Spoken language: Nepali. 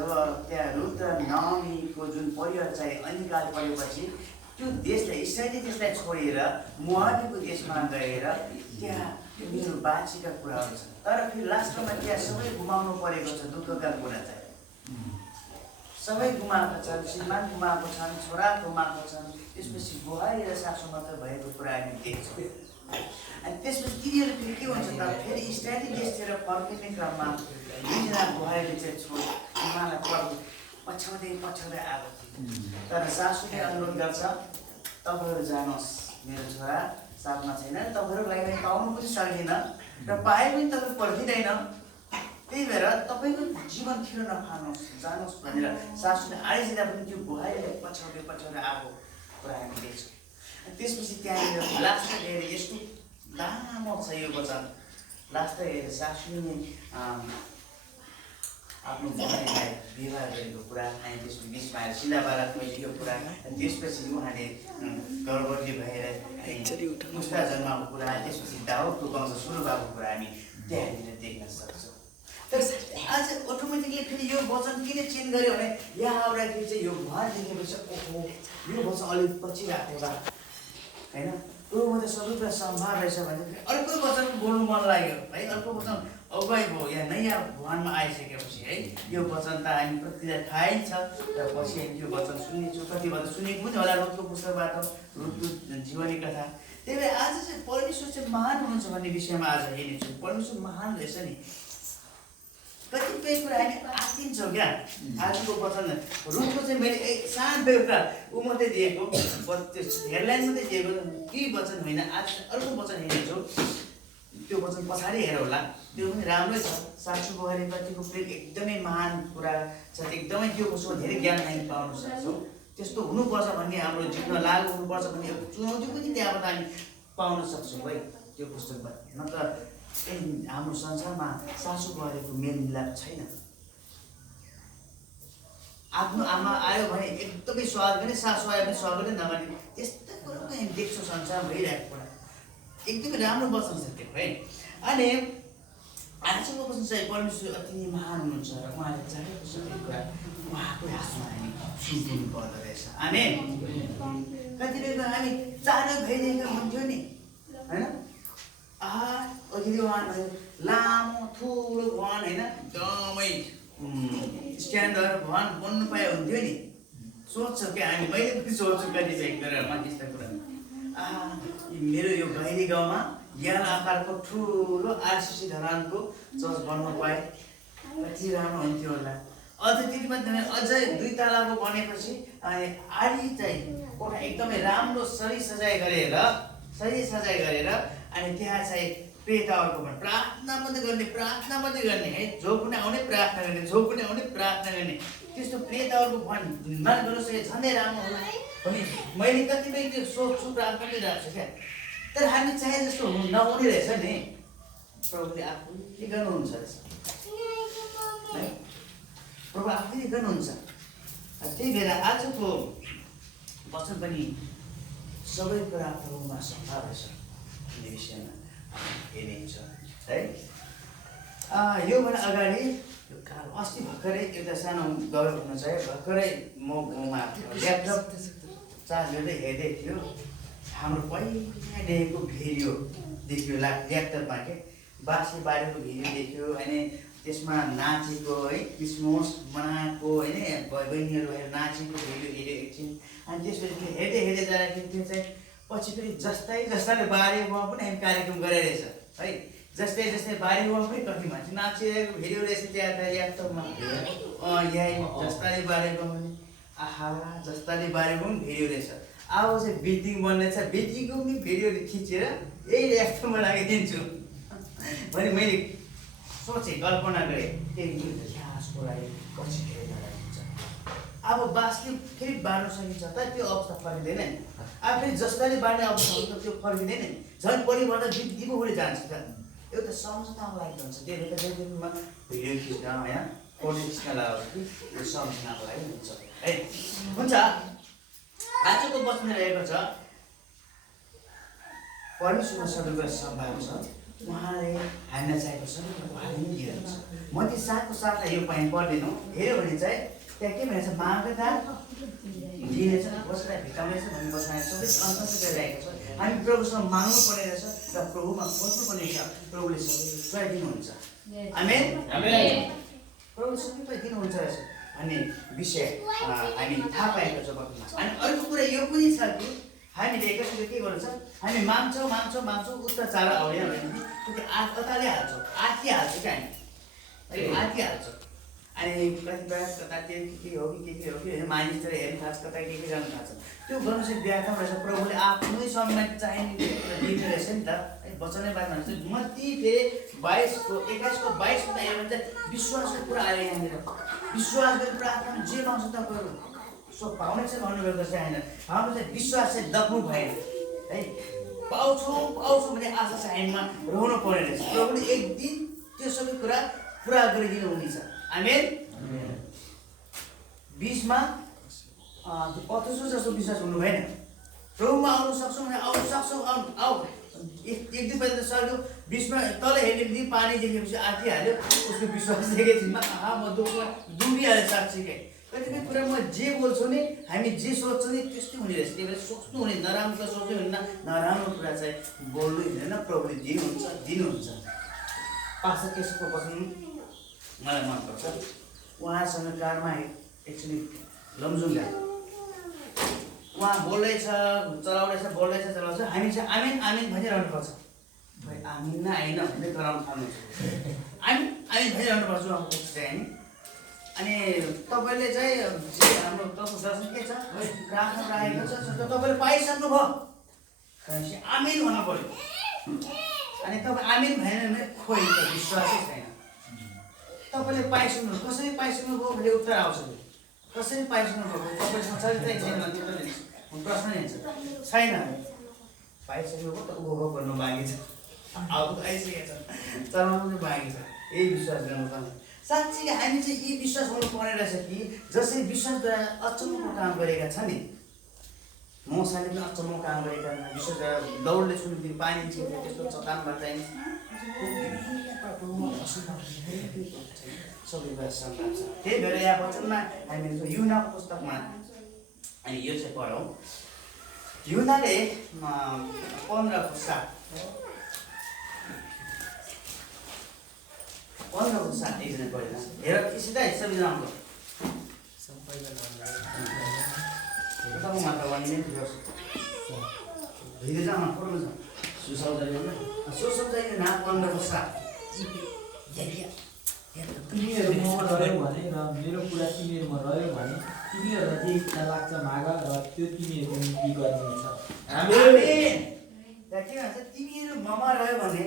जब त्यहाँ रुथ र नाओमीको जुन परिवार चाहिँ अनिकाल परेपछि त्यो देशलाई इस्रायली देशलाई छोडेर मोआबीको देशमा गएर त्यहाँ मेरो बाँचेका कुराहरू छन्। तर फेरि लास्टमा त्यहाँ सबै गुमाउनु परेको छ। दुःखका कुरा चाहिँ सबै गुमाएका छन्, श्रीमान गुमाएको छन्, छोरा गुमाएको छन्। त्यसपछि बुहारी र सासू मात्र भएको कुरा हामी देख्छौँ। अनि त्यसपछि तिनीहरू फेरि के हुन्छ त, फेरि इस्रायली देशतिर फर्किने क्रममा दुईजना बुहारीले चाहिँ उहाँलाई पछ्याउँदै आएको थियो। तर सासूले अनुरोध गर्छ, तपाईँहरू जानुहोस्, मेरो छोरा साथमा छैन, तपाईँहरूलाई पनि पाउनु पनि सक्दिनँ र पाए पनि तपाईँ पर्खिँदैन, त्यही भएर तपाईँको जीवन खेर नखानुहोस्, जानुहोस् भनेर सासूले आइदिँदा पनि त्यो बुहारीले पछ्याउँदै आएको कुरा हामी देख्छौँ। त्यसपछि त्यहाँनिर लास्टमा हेरेर यस्तो लामो छ यो वचन। लास्टमा हेरेर सासूले आफ्नो बुहारीलाई विवाह गरेको कुरा, अनि त्यसपछि बिचमा आएर शिलाबालकमा यो कुरा, अनि त्यसपछि उहाँले गर्भवती भएर पुस्ता जन्माएको कुरा, त्यसपछि दाउदको वंश सुरु भएको कुरा हामी त्यहाँनिर देख्न सक्छौँ। तर आज अटोमेटिकली फेरि यो वचन किन चेन्ज गर्यो भने यहाँ आउँदाखेरि चाहिँ यो घर देखेपछि ओहो यो वचन अलिक पछि राखेको होला होइन, म त सबै कुरा सम्भार रहेछ भने अर्को वचन बोल्नु मन लाग्यो है। अर्को वचन अगुवाई भयो, यहाँ नयाँ भवनमा आइसकेपछि है। यो वचन त हामी प्रतिलाई थाहै छ, र पछि हामी त्यो वचन सुन्नेछौँ। कति वचन सुनेको पनि होला रुथको पुस्तकबाट, रुथको जीवनी कथा। त्यही भएर आज चाहिँ परमेश्वर चाहिँ महान हुनुहुन्छ भन्ने विषयमा आज हेर्नेछौँ। परमेश्वर महान रहेछ नि। कतिपय कुरा हामी आत्तिन्छौँ क्या। आजको वचन रुथको चाहिँ मैले सानो एउटा ऊ मात्रै दिएको, हेडलाइन मात्रै दिएको, केही वचन होइन। आज अर्को वचन हेर्नेछु, त्यो वचन पछाडि हेर होला, त्यो पनि राम्रै छ। सासू बुहारीप्रतिको प्रेम एकदमै महान कुरा छ, एकदमै त्यो उसको धेरै ज्ञान हामी पाउन सक्छौँ। त्यस्तो हुनुपर्छ भन्ने, हाम्रो जित्न लागु हुनुपर्छ भन्ने एउटा चुनौती पनि त्यहाँबाट हामी पाउन सक्छौँ है त्यो पुस्तकबाट। नत्र हाम्रो संसारमा सासू बुहारीको मेलमिलाप छैन। आफ्नो आमा आयो भने एकदमै स्वागत गर्ने, सासू आयो भने स्वागतै नगर्ने, त्यस्तो कुरो पनि हामी देख्छौँ संसारमा भइरहेको कुरा। एकदमै राम्रो वचन छ त्यो है। अनि आजको वचन चाहिँ परमेश्वर अति नै महान हुनुहुन्छ र उहाँले चाहेको सबै कुरा उहाँकै हातमा हामी सुन्नु पर्दो रहेछ। आमेन। कतिपय हामी चालक भइरहेका हुन्थ्यो नि होइन, अघि उहाँ लामो ठुलो भवन होइन, एकदमै स्ट्यान्डर्ड भवन बन्नु पाए हुन्थ्यो नि। सोध्छ क्या हामी, मैले पनि सोध्छु कतिपय कुरामा त्यस्ता कुरा। मेरो यो गैरी गाउँमा ज्ञान आकारको ठुलो आरसिसी धरानको चर्च बन्नु पाए कति राम्रो हुन्थ्यो होला। अझ त्यति मात्रै अझै 2 तलाको बनेपछि आडी चाहिँ कोठा एकदमै राम्रो सही सजाय गरेर अनि त्यहाँ चाहिँ प्रेताहरूको प्रार्थना मात्रै गर्ने है। जो पनि आउने प्रार्थना गर्ने, त्यस्तो प्रेताहरूको भवन निर्माण गर्नु सके झन्डै राम्रो होला भने मैले कतिपय त्यो सोच्छु, प्रार्थना गरिरहेको छु क्या। तर हामी चाहे जस्तो नहुने रहेछ नि। प्रभुले आफू के गर्नुहुन्छ रहेछ, प्रभु आफैले गर्नुहुन्छ। त्यही भएर आजको वचन पनि सबै कुरा प्रभुमा सम्भार रहेछ भन्ने विषयमा हेरिन्छ है। योभन्दा अगाडि अस्ति भर्खरै एउटा सानो गौरव हुन चाहिँ भर्खरै म गाउँमा ल्यापटप चार्ज गर्दै हेर्दै थियो। हाम्रो पहिलादेखिको भिडियो देख्यो ल्यापटपमा के बाँसले बारेको भिडियो देख्यो। अनि त्यसमा नाचेको है, क्रिसमस मनाएको होइन, बहिनीहरू भएर नाचेको भिडियो हेऱ्यो एकछिन। अनि त्यसपछि हेर्दै जाँदाखेरि त्यो चाहिँ पछि फेरि जस्ताले बारेकोमा पनि हामी कार्यक्रम गरिरहेछ है। जस्तै बारेकोमा पनि कति मान्छे नाचिरहेको भिडियो रहेछ त्यहाँ त ल्यापटपमा। यहाँ जस्ताले बारेको पनि जस्ताले बारेको पनि भिडियो रहेछ। अब चाहिँ बिल्डिङ बन्नेछ, बिल्डिङको पनि भिडियो खिचेर यही ल्यापटपमा लगाइदिन्छु भने मैले सोचेँ, कल्पना गरेँ त्यसको लागि पछि फेरि लगाइदिन्छ। अब बाँसले फेरि बार्न सकिन्छ त, त्यो अवस्था फर्किँदैन नि। अब फेरि जसले बार्ने अवस्था हुन्छ त्यो फर्किँदैन नि, झन् परिवर्तन दिगो हुँदै जान्छ त। एउटा सम्झनाको लागि हुन्छ, त्यसले त भिडियो खिच्न होइन, फोटो खिच्न लगाएको कि त्यो सम्झनाको लागि हुन्छ है। हुन्छ, आजको वचन रहेको छ परमेश्वरमा सबै कुरा सम्भव छ उहाँले हामीलाई चाहिएको सबै कुरा उहाँले नै दिनुहुन्छ। मत्ती 7को 7 यो पाइ पढ्दैनौँ, हेऱ्यो भने चाहिँ त्यहाँ के भनेको छ, माग्दा दिनेछ, कसैलाई भेटाउनेछ भन्ने वचन सबै अन्त गरिरहेको छ। हामी प्रभुसँग माग्नु पर्ने रहेछ र प्रभुमा खोज्नु पर्ने छ, प्रभुले सबै कुरा दिनुहुन्छ। आमेन आमेन। प्रभुले सबै कुरा दिनुहुन्छ रहेछ भन्ने विषय हामी थाहा पाएका छौँ बक्तमा। अनि अर्को कुरा यो पनि छ कि हामीले एकैचोटि के गर्नु छ, हामी माग्छौँ उत्तर चार आउने भने त्यो अतालिहाल्छौँ, आँटिहाल्छौँ क्या हामी आँटिहाल्छौँ। अनि कतिपय कता के हो कि मानिसतिर हेर्नु थाल्छ, कता के गर्नु थाल्छ, त्यो गर्नु चाहिँ व्यर्थ रहेछ। प्रभुले आफ्नै समयमा चाहिने दिने रहेछ नि त। वचनै बात भन्छ मत्ती फेरि 21:22 हेऱ्यो भने चाहिँ विश्वासको कुरा आयो यहाँनिर। विश्वास गरेर प्रार्थना जे माग्छ तपाईँहरू सो पाउने चाहिँ भन्नुभएको चाहिँ होइन, हाम्रो चाहिँ विश्वास चाहिँ दब्नु भएन है। पाउँछु भन्ने आशा चाहिँ हामीमा रहनु पर्ने रहेछ। प्रभुले एक दिन त्यो सबै कुरा पुरा गरिदिनु हुनेछ। आमेन। 20मा 25 जस्तो विश्वास हुनु भएन। प्रभुमा आउनु सक्छौँ भने आउनु सक्छौँ, आऊ एक दिन पहिला त सक्यो। 20मा तल हेर्ने पानी देखेपछि आँटिहाल्यो, उसको विश्वास देखेपछि म डुबिहाल्यो साँच्चीकै। कतिपय कुरा म जे बोल्छु नि, हामी जे सोध्छौँ नि त्यस्तै हुने रहेछ। त्यही भएर सोच्नु हुने, नराम्रो कुरा सोच्नु हुँदैन, नराम्रो कुरा चाहिँ बोल्नु हुँदैन। प्रभुले दिनुहुन्छ। पास्टर केशवको वचन मलाई मनपर्छ। उहाँसँग कारमा एक्चुअली लमजुङगा उहाँ बोल्दैछ, चलाउँछ, हामी चाहिँ आमिन भनिरहनुपर्छ। खै आमिन न आइन भन्दै गराउनु थाल्नु, आमिन भनिरहनु पर्छ उहाँको चाहिँ। अनि तपाईँले चाहिँ जे हाम्रो तपाईँको दर्शन के छ, प्रार्थना राखेको छ, तपाईँले पाइसक्नु भयो भनेपछि आमिन भन्नु पऱ्यो। अनि तपाईँ आमिन भएन भने खोइ त विश्वासै छैन। तपाईँले पाइसक्नु, कसरी पाइसक्नु भयो भने उत्तर आउँछ। कसरी पाइसक्नु भयो, तपाईँ संसार चाहिँ छैन प्रश्न लिन्छ छैन। पाइसक्नु भयो त उभो गर्नु बाँकी छ, अब आइसकेको छ, चलाउनु बाँकी छ। यही विश्वास गर्नुपर्ने। साँच्चै हामी चाहिँ यी विश्वास गर्नुपर्ने रहेछ कि जसरी विश्वासद्वारा अचम्मको काम गरेका छ नि, मौसाले पनि अचम्मको काम गरेका विश्वासद्वारा दौडले सुन्नु पानी छिर्यो, त्यस्तो चट्टानबाट सबै कुरा सम्भव छ। त्यही भएर यहाँ वचनमा हामी युहन्नाको पुस्तकमा अनि यो चाहिँ पढौँ। युहन्नाले 15को 7 एकजना पढेन हेर सिधा हिसाब राम्रो मात्र भन्ने हिँड्दै जान पर्नु छ। सुसम्झाइले नाम 15को 7 तिमीहरू ममा रह्यौ भने र मेरो कुरा तिमीहरूमा रह्यो भने तिमीहरूलाई जे इच्छा लाग्छ माग र त्यो तिमीहरूको निम्ति गरिनेछ। आमेन। के भन्छ, तिमीहरू ममा रह्यो भने